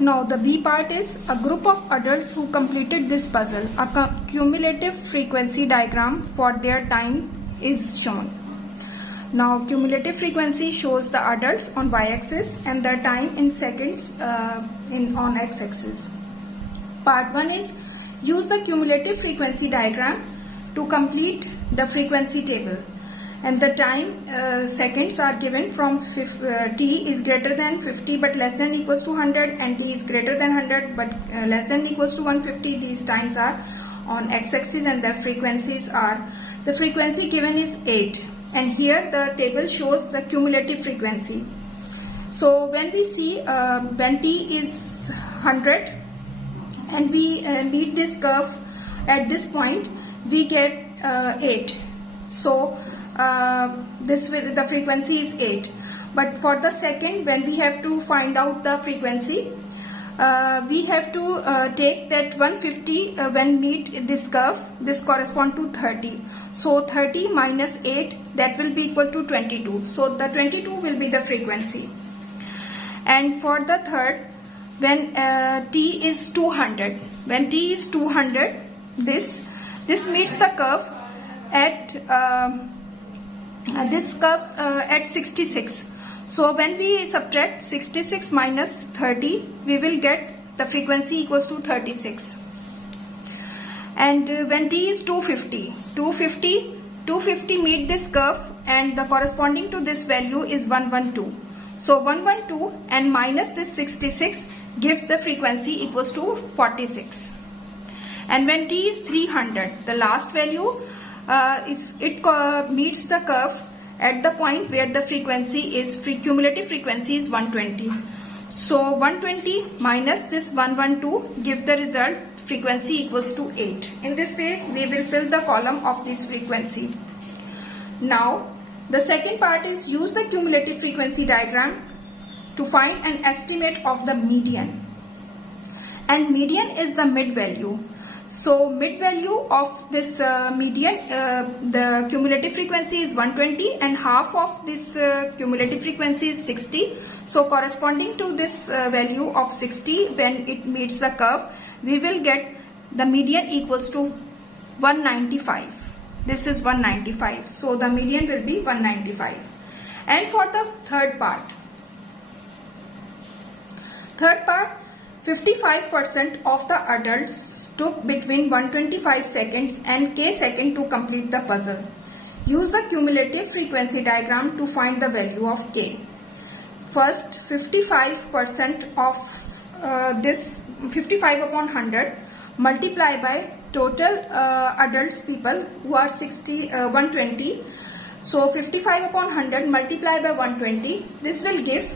Now the B part is a group of adults who completed this puzzle. A cumulative frequency diagram for their time is shown. Now cumulative frequency shows the adults on y-axis and the time in seconds on x-axis. Part 1 is use the cumulative frequency diagram to complete the frequency table. And the time seconds are given from t is greater than 50 but less than equals to 100, and t is greater than 100 but less than equals to 150. These times are on x-axis and the frequencies are, the frequency given is 8, and here the table shows the cumulative frequency. So when we see when t is 100 and we meet this curve at this point, we get 8. So the frequency is 8. But for the second, when we have to find out the frequency, we have to take that 150 when meet this curve, this correspond to 30. So 30 minus 8, that will be equal to 22. So the 22 will be the frequency. And for the third, when t is 200, when t is 200, this meets the curve at at 66. So when we subtract 66 minus 30, we will get the frequency equals to 36. And when t is 250 meet this curve, and the corresponding to this value is 112. So 112 and minus this 66 gives the frequency equals to 46. And when t is 300, the last value meets the curve at the point where the frequency is cumulative frequency is 120. So 120 minus this 112 give the result frequency equals to 8. In this way we will fill the column of this frequency. Now the second part is use the cumulative frequency diagram to find an estimate of the median. And median is the mid value. So mid value of this median, the cumulative frequency is 120 and half of this cumulative frequency is 60. So corresponding to this value of 60, when it meets the curve, we will get the median equals to 195. This is 195. So the median will be 195. And for the third part, 55% of the adults took between 125 seconds and k second to complete the puzzle. Use the cumulative frequency diagram to find the value of k. First, 55% of this 55 upon 100 multiply by total adults people who are 120. So 55 upon 100 multiply by 120. This will give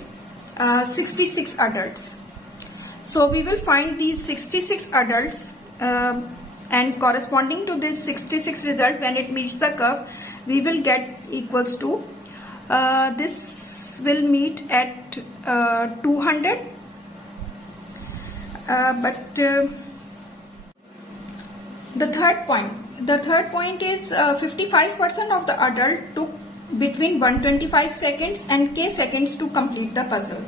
66 adults. So we will find these 66 adults and corresponding to this 66 result, when it meets the curve, we will get equals to this will meet at 200, but the third point is 55% of the adult took between 125 seconds and k seconds to complete the puzzle.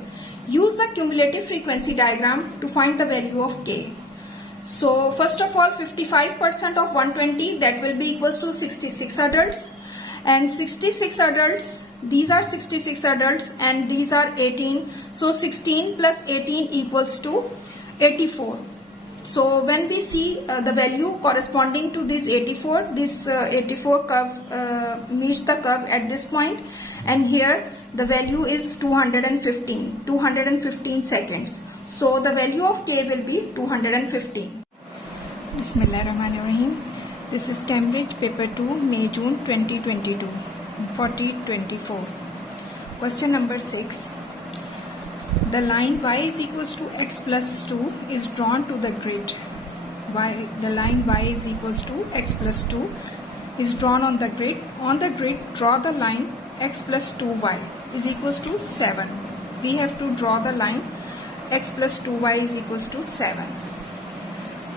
Use the cumulative frequency diagram to find the value of k. So first of all, 55% of 120, that will be equals to 66 adults, and 66 adults, these are 66 adults and these are 18. So 16 plus 18 equals to 84. So when we see the value corresponding to this 84, this 84 curve meets the curve at this point, and here the value is 215 seconds. So the value of k will be 215. Bismillahirrahmanirrahim. This is Cambridge paper 2, May-June 2022, 4024. Question number 6. The line y is equals to x plus 2 is drawn to the grid. The line y is equals to x plus 2 is drawn on the grid. On the grid, draw the line x plus 2y is equals to 7. We have to draw the line x plus 2y is equals to 7.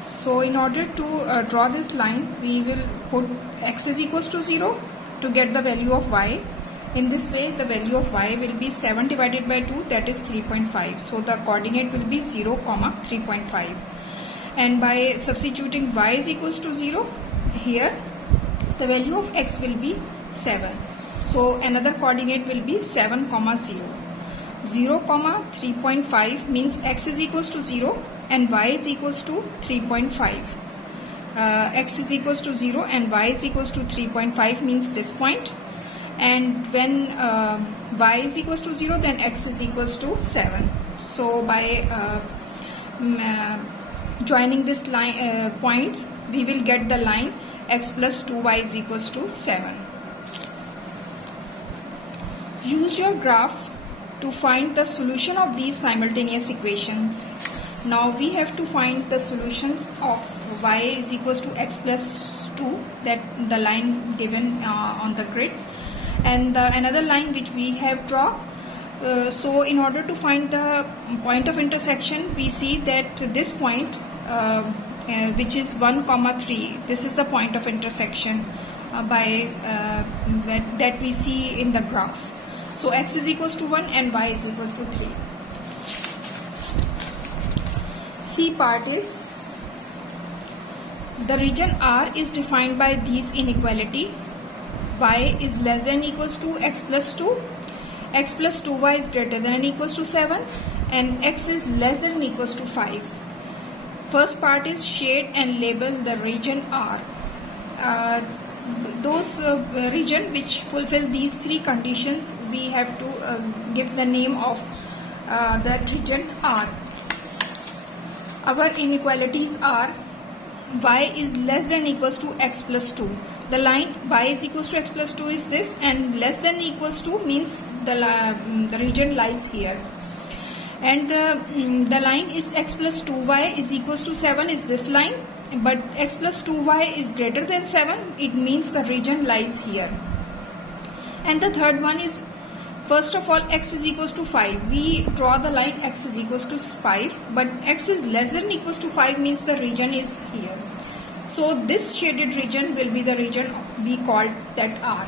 So in order to draw this line, we will put x is equals to 0 to get the value of y, In this way, the value of y will be 7 divided by 2, that is 3.5. So the coordinate will be 0, 3.5. And by substituting y is equals to 0, here the value of x will be 7. So another coordinate will be 7, 0. 0, 3.5 means x is equals to 0 and y is equals to 3.5. X is equals to 0 and y is equals to 3.5 means this point. And when y is equals to 0, then x is equals to 7. So by joining this line points, we will get the line x plus 2y is equals to 7. Use your graph to find the solution of these simultaneous equations. Now we have to find the solutions of y is equals to x plus 2, that the line given on the grid, and another line which we have drawn. So in order to find the point of intersection, we see that this point which is 1, 3, this is the point of intersection that we see in the graph. So x is equals to 1 and y is equals to 3. C part is, the region R is defined by these inequality. Y is less than equals to x plus 2, x plus 2y is greater than equals to 7, and x is less than equals to 5. First part is shade and label the region R. Those region which fulfill these three conditions, we have to give the name of that region R. Our inequalities are y is less than equals to x plus 2. The line y is equals to x plus 2 is this, and less than equals to means the region lies here. And the line is x plus 2y is equals to 7 is this line, but x plus 2y is greater than 7, it means the region lies here. And the third one is, first of all, x is equals to 5. We draw the line x is equals to 5, but x is less than equals to 5 means the region is here. So this shaded region will be the region we called that R.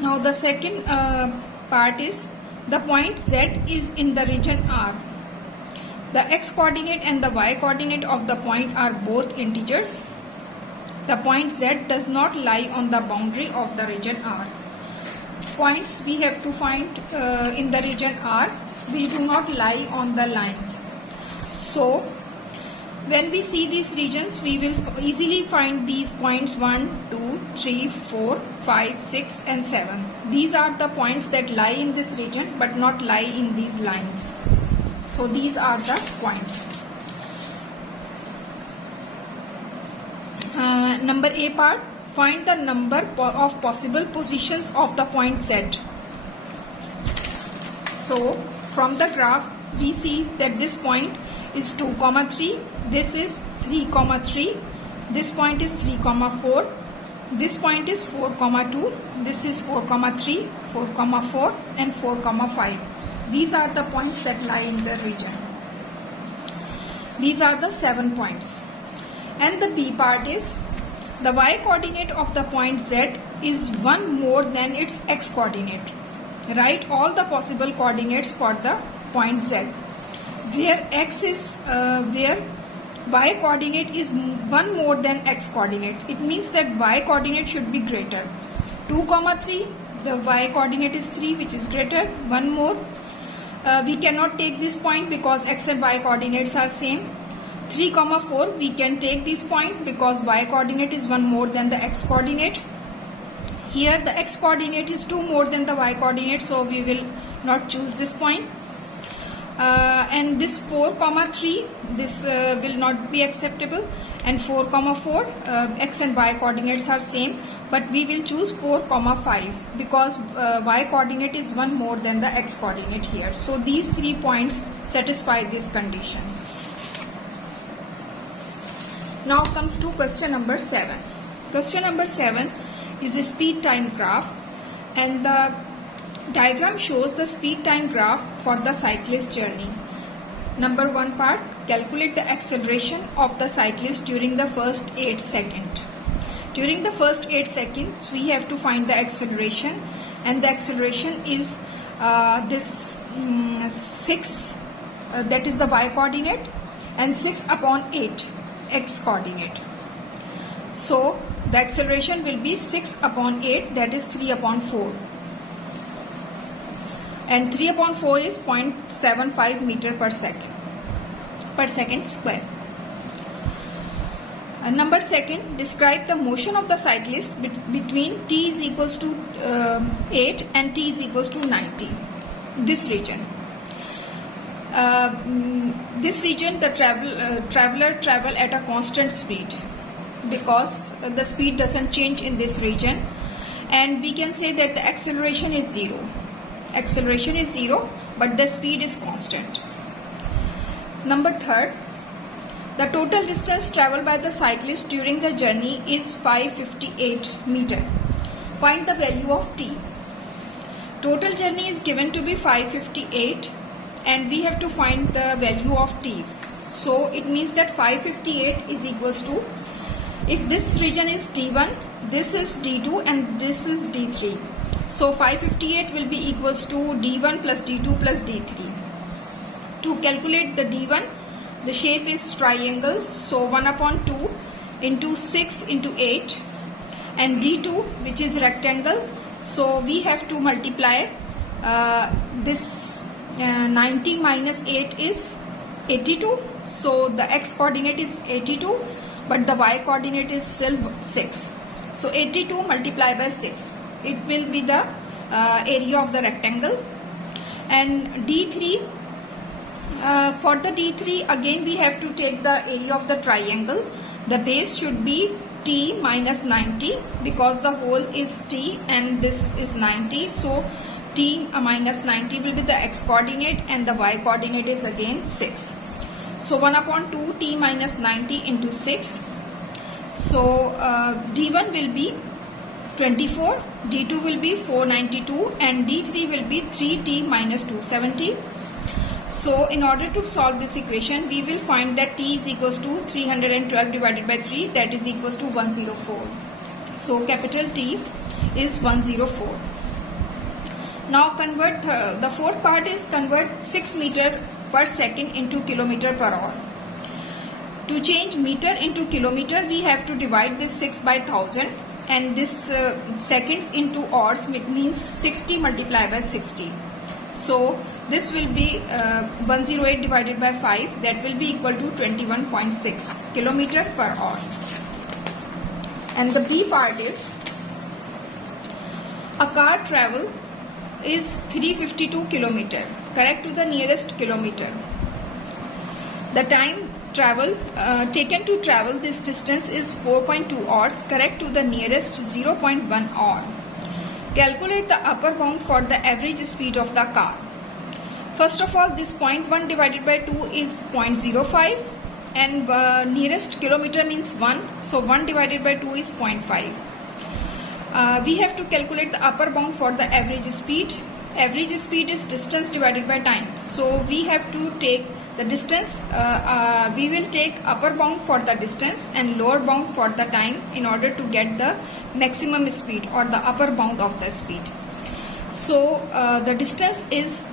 Now the second part is, the point Z is in the region R. The x coordinate and the y coordinate of the point are both integers. The point Z does not lie on the boundary of the region R. Points we have to find in the region R, which do not lie on the lines. So when we see these regions, we will easily find these points 1, 2, 3, 4, 5, 6 and 7. These are the points that lie in this region but not lie in these lines. So these are the points. Number A part, find the number of possible positions of the point Z. So from the graph, we see that this point is 2, 3, this is 3, 3, this point is 3, 4, this point is 4, 2, this is 4, 3, 4, 4 and 4, 5. These are the points that lie in the region. These are the 7 points. And the B part is, the y coordinate of the point Z is 1 more than its x coordinate. Write all the possible coordinates for the point Z, where x is where y coordinate is 1 more than x coordinate. It means that y coordinate should be greater. 2, 3, the y coordinate is 3, which is greater. 1 more. We cannot take this point because x and y coordinates are same. 3, 4, we can take this point because y coordinate is 1 more than the x coordinate. Here the x coordinate is 2 more than the y coordinate, so we will not choose this point. And this 4, 3, this will not be acceptable, and 4, 4, x and y coordinates are same, but we will choose 4, 5 because y coordinate is 1 more than the x coordinate here. So these 3 points satisfy this condition. Now comes to question number 7. Question number 7 is a speed time graph, and the diagram shows the speed time graph for the cyclist journey. Number 1 part, calculate the acceleration of the cyclist during the first 8 seconds. During the first 8 seconds, we have to find the acceleration, and the acceleration is this 6, that is the y coordinate, and 6 upon 8 x coordinate. So the acceleration will be 6 upon 8, that is 3 upon 4. And 3 upon 4 is 0.75 meter per second square. Number 2, describe the motion of the cyclist between t is equals to 8 and t is equals to 90. This region. The traveler travel at a constant speed, because the speed doesn't change in this region, and we can say that the acceleration is 0. Acceleration is 0, but the speed is constant. Number 3, the total distance traveled by the cyclist during the journey is 558 meter. Find the value of t. Total journey is given to be 558, and we have to find the value of t. So it means that 558 is equals to, if this region is d1, this is d2, and this is d3. So 558 will be equals to d1 plus d2 plus d3. To calculate the d1, the shape is triangle, so 1 upon 2 into 6 into 8, and d2, which is rectangle, so we have to multiply this 90 minus 8 is 82, so the x coordinate is 82, but the y coordinate is still 6. So 82 multiplied by 6, it will be the area of the rectangle. And d3, for the d3, again we have to take the area of the triangle. The base should be t minus 90, because the whole is t and this is 90, so t minus 90 will be the x coordinate, and the y coordinate is again 6. So 1 upon 2 t minus 90 into 6. So d1 will be 24, d2 will be 492, and d3 will be 3t minus 270. So in order to solve this equation, we will find that t is equals to 312 divided by 3, that is equals to 104. So capital T is 104. Now convert the fourth part is convert 6 meter per second into kilometer per hour. To change meter into kilometer, we have to divide this 6 by 1000, and this seconds into hours means 60 multiplied by 60. So this will be 108 divided by 5, that will be equal to 21.6 kilometer per hour. And the B part is, a car travel is 352 kilometer, correct to the nearest kilometer. The time travel taken to travel this distance is 4.2 hours, correct to the nearest 0.1 hour. Calculate the upper bound for the average speed of the car. First of all, this 0.1 divided by 2 is 0.05, and nearest kilometer means 1, so 1 divided by 2 is 0.5. We have to calculate the upper bound for the average speed. Average speed is distance divided by time, so we have to take the distance, we will take upper bound for the distance and lower bound for the time in order to get the maximum speed or the upper bound of the speed. So the distance is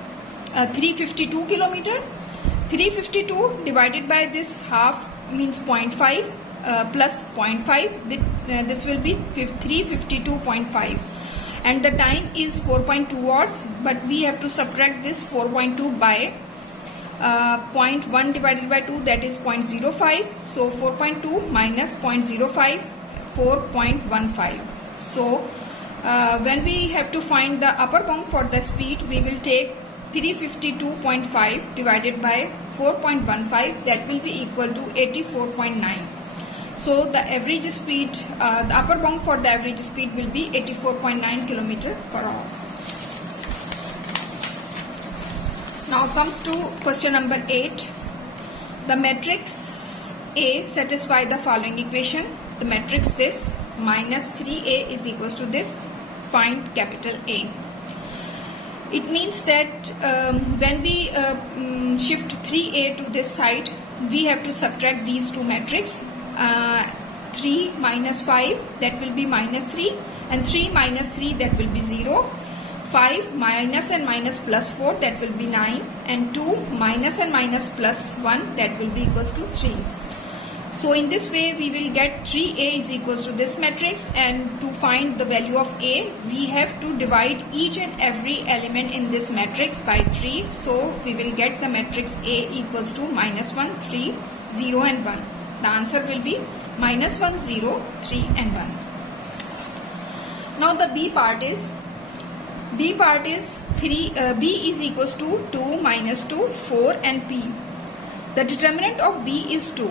352 kilometer. 352 divided by this half means 0.5 plus 0.5, this will be 352.5, and the time is 4.2 hours, but we have to subtract this 4.2 by 0.1 divided by 2, that is 0.05. So 4.2 minus 0.05, 4.15. So when we have to find the upper bound for the speed, we will take 352.5 divided by 4.15, that will be equal to 84.9. So the average speed, the upper bound for the average speed will be 84.9 km per hour. Now comes to question number 8. The matrix A satisfy the following equation. The matrix this minus 3A is equals to this. Find capital A. It means that when we shift 3A to this side, we have to subtract these two matrices. 3 minus 5, that will be minus 3, and 3 minus 3, that will be 0. 5 minus and minus plus 4, that will be 9, and 2 minus and minus plus 1, that will be equals to 3. So in this way we will get 3a is equals to this matrix, and to find the value of a we have to divide each and every element in this matrix by 3. So we will get the matrix A equals to minus 1, 3, 0 and 1. The answer will be minus 1, 0, 3 and 1. Now the B part is 3. B is equals to 2, minus 2, 4 and P. The determinant of B is 2.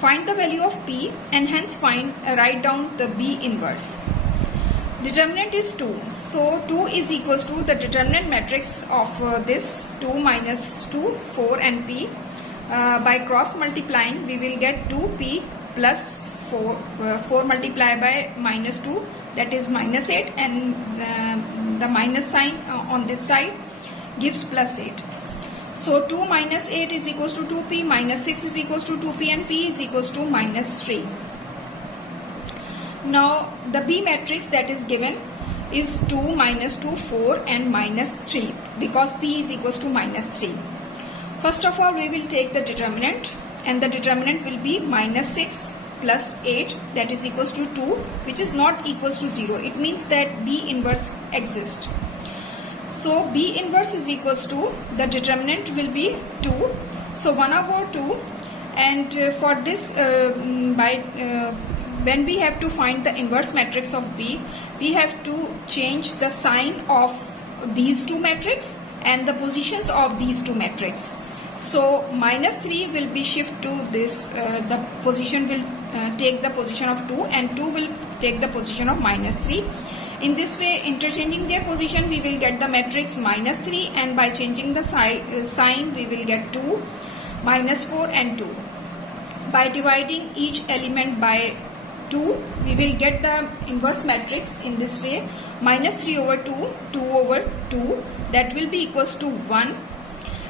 Find the value of P and hence write down the B inverse. Determinant is 2. So 2 is equals to the determinant matrix of this 2 minus 2, 4 and P. By cross multiplying we will get 2P plus 4. 4 multiplied by minus 2, that is minus 8, and the minus sign on this side gives plus 8. So 2 minus 8 is equals to 2p, minus 6 is equals to 2p, and p is equals to minus 3. Now the B matrix that is given is 2, minus 2, 4 and minus 3, because p is equals to minus 3. First of all we will take the determinant, and the determinant will be minus 6 plus 8, that is equals to 2, which is not equals to 0. It means that B inverse exists. So B inverse is equals to, the determinant will be 2. So 1 over 2, and for this when we have to find the inverse matrix of B, we have to change the sign of these two matrices and the positions of these two matrices. So minus 3 will be shift to this, the position will take the position of 2, and 2 will take the position of minus 3. In this way, interchanging their position, we will get the matrix minus 3, and by changing the sign we will get 2, minus 4 and 2. By dividing each element by 2, we will get the inverse matrix in this way: minus 3 over 2, 2 over 2, that will be equals to 1,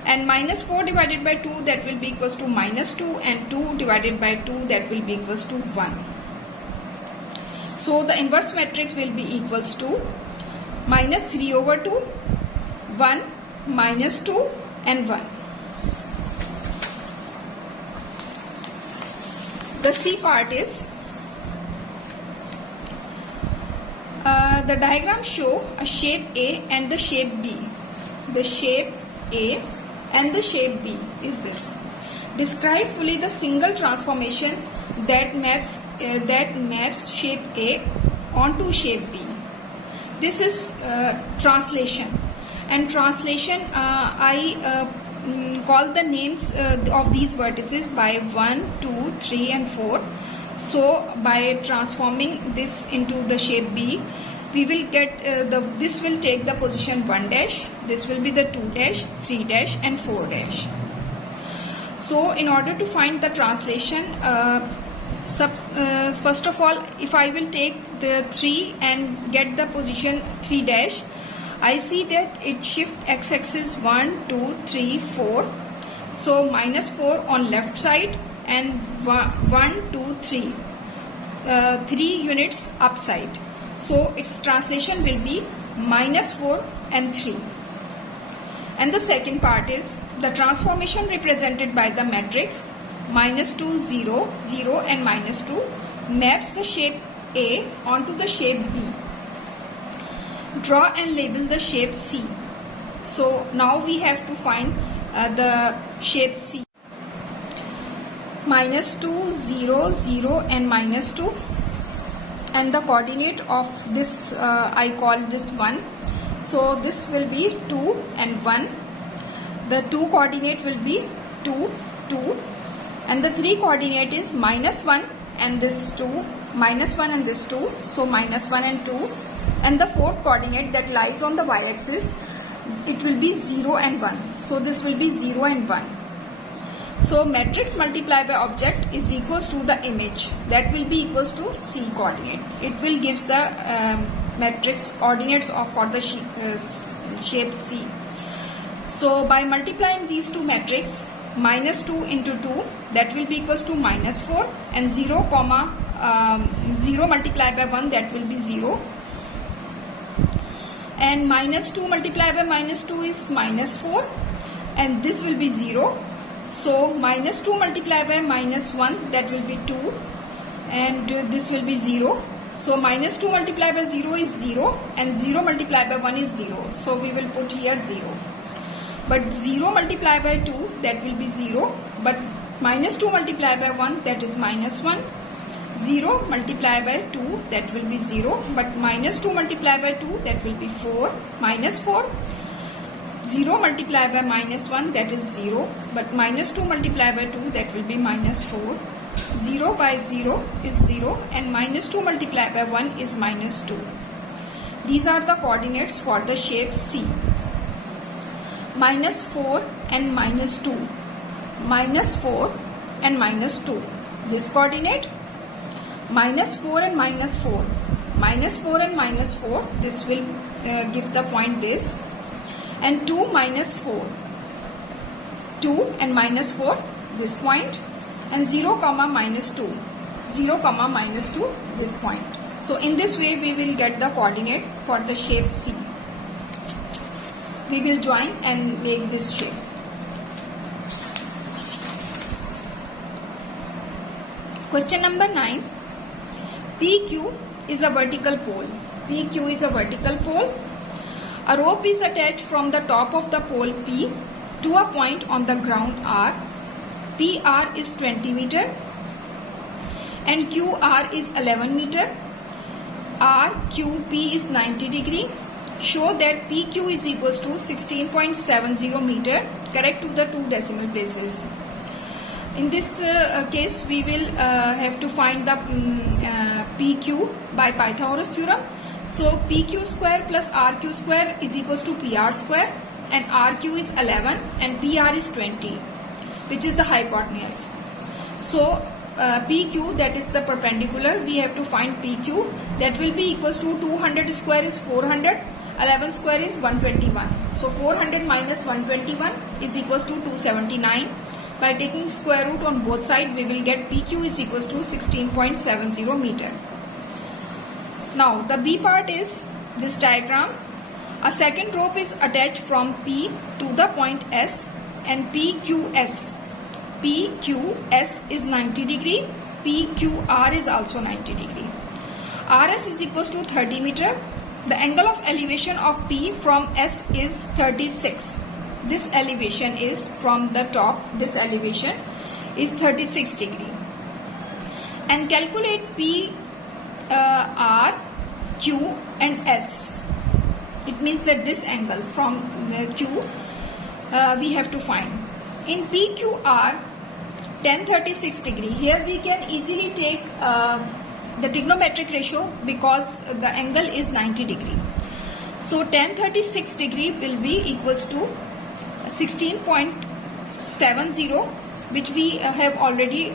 and minus 4 divided by 2, that will be equals to minus 2, and 2 divided by 2, that will be equals to 1. So the inverse matrix will be equals to minus 3 over 2, 1, minus 2 and 1. The C part is, the diagram show a shape A and the shape B. The shape A and the shape B is this. Describe fully the single transformation that maps shape A onto shape B. This is translation, and translation I call the names of these vertices by 1, 2, 3 and 4. So by transforming this into the shape B, we will get this will take the position 1 dash, this will be the 2 dash, 3 dash and 4 dash. So in order to find the translation, first of all, if I will take the 3 and get the position 3 dash, I see that it shift x-axis 1, 2, 3, 4. So minus 4 on left side, and 1, 2, 3. 3 units upside. So its translation will be minus 4 and 3. And the second part is the transformation represented by the matrix minus 2, 0, 0 and minus 2 maps the shape A onto the shape B. Draw and label the shape C. So now we have to find the shape C. Minus 2, 0, 0 and minus 2, and the coordinate of this I call this 1. So this will be 2 and 1. The 2 coordinate will be 2, 2, and the 3 coordinate is minus 1 and this 2, minus 1 and this 2, so minus 1 and 2, and the 4th coordinate that lies on the y-axis, it will be 0 and 1. So this will be 0 and 1. So matrix multiplied by object is equals to the image, that will be equals to C coordinate. It will give the matrix coordinates for the shape C. So by multiplying these two matrices, minus 2 into 2, that will be equals to minus 4, and 0 comma 0 multiplied by 1, that will be 0. And minus 2 multiplied by minus 2 is minus 4. And this will be 0. So minus 2 multiplied by minus 1, that will be 2. And this will be 0. So minus 2 multiplied by 0 is 0. And 0 multiplied by 1 is 0. So we will put here 0. But 0 multiplied by 2, that will be 0. But minus 2 multiplied by 1, that is minus 1. 0 multiplied by 2, that will be 0. But minus 2 multiplied by 2, that will be 4. Minus 4. 0 multiplied by minus 1, that is 0. But minus 2 multiplied by 2, that will be minus 4. 0 by 0 is 0. And minus 2 multiplied by 1 is minus 2. These are the coordinates for the shape C. Minus 4 and minus 2. Minus 4 and minus 2. This coordinate. Minus 4 and minus 4. Minus 4 and minus 4. This will give the point this. And 2 minus 4. 2 and minus 4. This point. And 0 comma minus 2. 0 comma minus 2. This point. So in this way we will get the coordinate for the shape C. We will join and make this shape. Question number 9. PQ is a vertical pole. PQ is a vertical pole. A rope is attached from the top of the pole P to a point on the ground R. PR is 20 meter and QR is 11 meter. RQP is 90 degree. Show that PQ is equals to 16.70 meter. Correct to the 2 decimal places. In this case, we will have to find the PQ by Pythagoras theorem. So PQ square plus RQ square is equals to PR square, and RQ is 11 and PR is 20, which is the hypotenuse. So PQ, that is the perpendicular, we have to find PQ. That will be equals to 200 square is 400, 11 square is 121. So 400 minus 121 is equals to 279. By taking square root on both sides, we will get PQ is equals to 16.70 meter. Now the B part is this diagram. A second rope is attached from P to the point S, and PQS. PQS is 90 degree. PQR is also 90 degree. RS is equals to 30 meter. The angle of elevation of P from S is 36. This elevation is from the top. This elevation is 36 degree. And calculate P, R, Q and S. It means that this angle from the Q we have to find. In PQR, tan 36 degree. Here we can easily take the trigonometric ratio because the angle is 90 degree. So tan 36 degree will be equals to 16.70, which we have already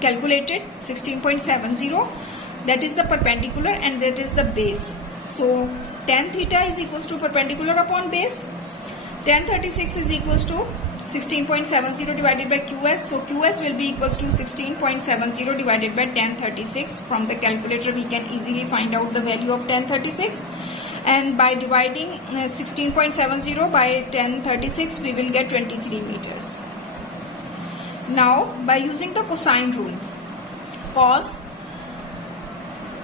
calculated. 16.70, that is the perpendicular and that is the base. So tan theta is equals to perpendicular upon base. Tan 36 is equals to 16.70 divided by QS. So QS will be equals to 16.70 divided by tan 36. From the calculator we can easily find out the value of tan 36. And by dividing 16.70 by tan 36, we will get 23 meters. Now, by using the cosine rule, cos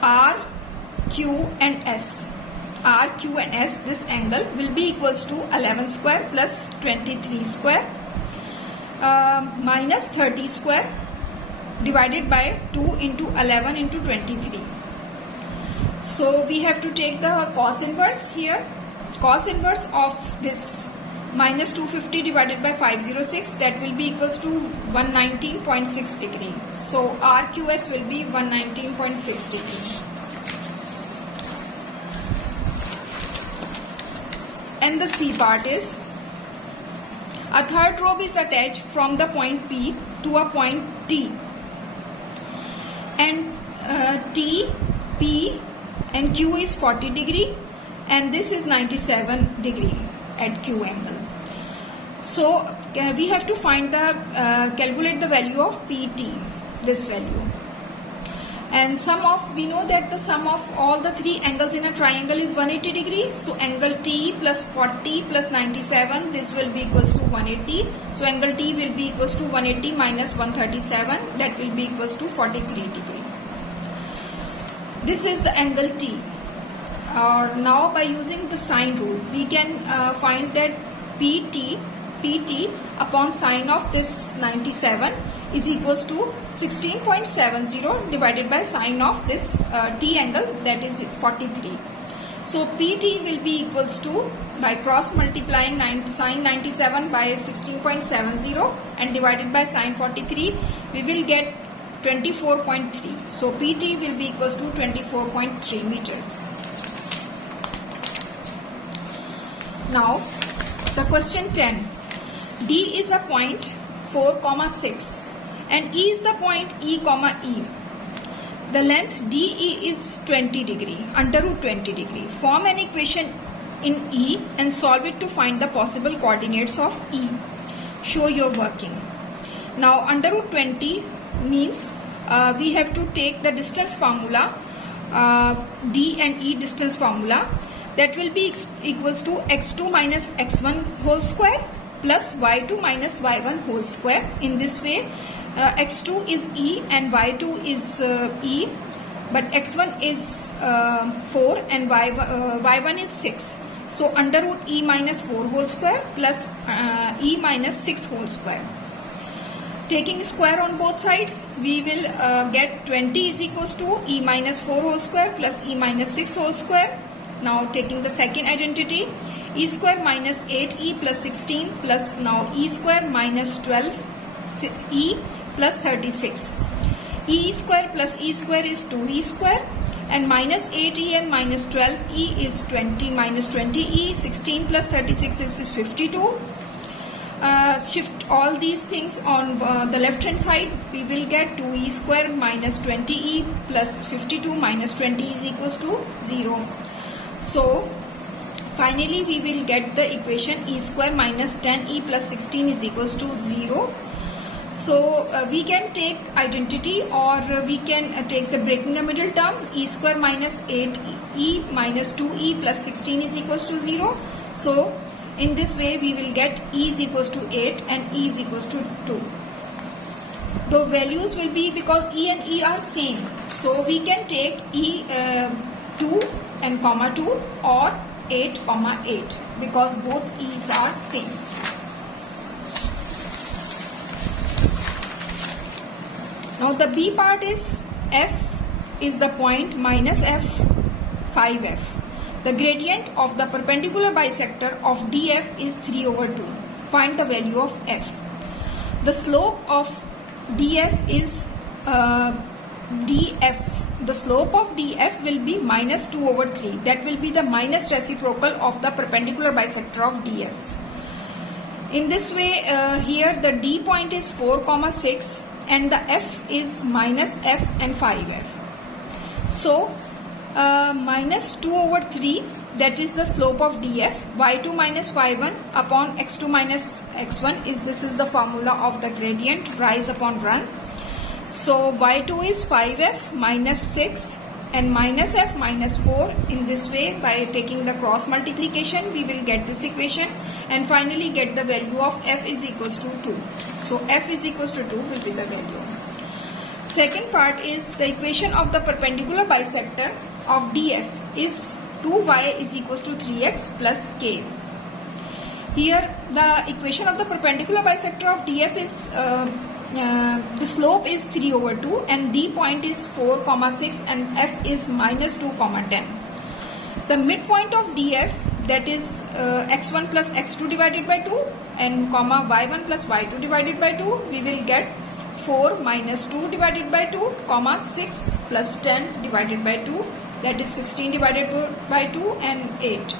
R, Q and S, R, Q and S, this angle will be equals to 11 square plus 23 square minus 30 square divided by 2 into 11 into 23. So we have to take the cos inverse here. Cos inverse of this minus 250 divided by 506, that will be equals to 119.6 degree. So RQS will be 119.6 degree. And the C part is, a third rope is attached from the point P to a point T. And T, P and Q is 40 degree and this is 97 degree at Q angle. So we have to find the calculate the value of PT, this value. And we know that the sum of all the three angles in a triangle is 180 degree. So angle T plus 40 plus 97, this will be equals to 180. So angle T will be equals to 180 minus 137, that will be equals to 43 degree. This is the angle T. Now by using the sine rule, we can find that PT upon sine of this 97 is equals to 16.70 divided by sine of this T angle, that is 43. So PT will be equals to, by cross multiplying sine 97 by 16.70 and divided by sine 43, we will get 24.3. So PT will be equals to 24.3 meters. Now the question 10. D is a point 4, 6 and E is the point E, E. The length DE is 20 degree, under root 20 degree. Form an equation in E and solve it to find the possible coordinates of E. Show your working. Now under root 20 means we have to take the distance formula, D and E distance formula, that will be equals to x2 minus x1 whole square plus y2 minus y1 whole square. In this way, x2 is E and y2 is E, but x1 is 4 and y1 is 6. So under root E minus 4 whole square plus E minus 6 whole square. Taking square on both sides, we will get 20 is equals to E minus 4 whole square plus E minus 6 whole square. Now taking the second identity, E square minus 8E plus 16 plus now E square minus 12E plus 36. E square plus E square is 2E square and minus 8E and minus 12E is 20 minus 20E, 16 plus 36 is 52. Shift all these things on the left hand side, we will get 2E square minus 20E plus 52 minus 20 is equals to 0. So finally we will get the equation E square minus 10E plus 16 is equals to 0. So we can take identity or we can take the breaking the middle term. E square minus 8E minus 2E plus 16 is equals to 0. So in this way we will get E is equals to 8 and E is equals to 2. The values will be, because E and E are same, so we can take E 2 and comma 2 or 8 comma 8 because both E's are same. Now the B part is F is the point minus F, 5F. The gradient of the perpendicular bisector of DF is 3 over 2. Find the value of F. The slope of DF is DF. The slope of DF will be minus 2 over 3. That will be the minus reciprocal of the perpendicular bisector of DF. In this way, here the D point is 4, 6 and the F is minus F and 5F. So, minus 2 over 3, that is the slope of DF. Y2 minus y1 upon x2 minus x1 this is the formula of the gradient, rise upon run. So y2 is 5f minus 6 and minus f minus 4. In this way, by taking the cross multiplication, we will get this equation and finally get the value of f is equals to 2. So f is equals to 2 will be the value. Second part is the equation of the perpendicular bisector of DF is 2y is equals to 3x plus k. Here the equation of the perpendicular bisector of DF is the slope is 3 over 2 and D point is 4, 6 and F is minus 2, 10. The midpoint of DF, that is x1 plus x2 divided by 2 and y1 plus y2 divided by 2, we will get 4 minus 2 divided by 2, 6 plus 10 divided by 2, that is 16 divided by 2 and 8.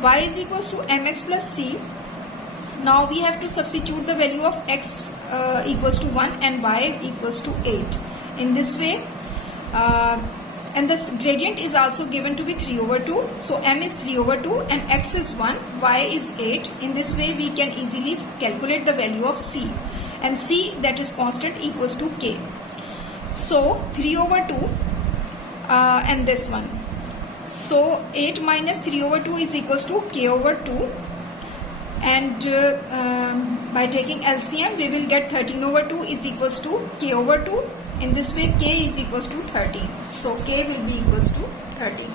Y is equals to mx plus c. Now we have to substitute the value of x equals to 1 and y equals to 8. In this way, and this gradient is also given to be 3 over 2. So m is 3 over 2 and x is 1, y is 8. In this way, we can easily calculate the value of c. And c, that is constant, equals to k. So 3 over 2 and this one. So 8 minus 3 over 2 is equals to k over 2. And by taking LCM, we will get 13 over 2 is equals to k over 2. In this way, k is equals to 13. So k will be equals to 13.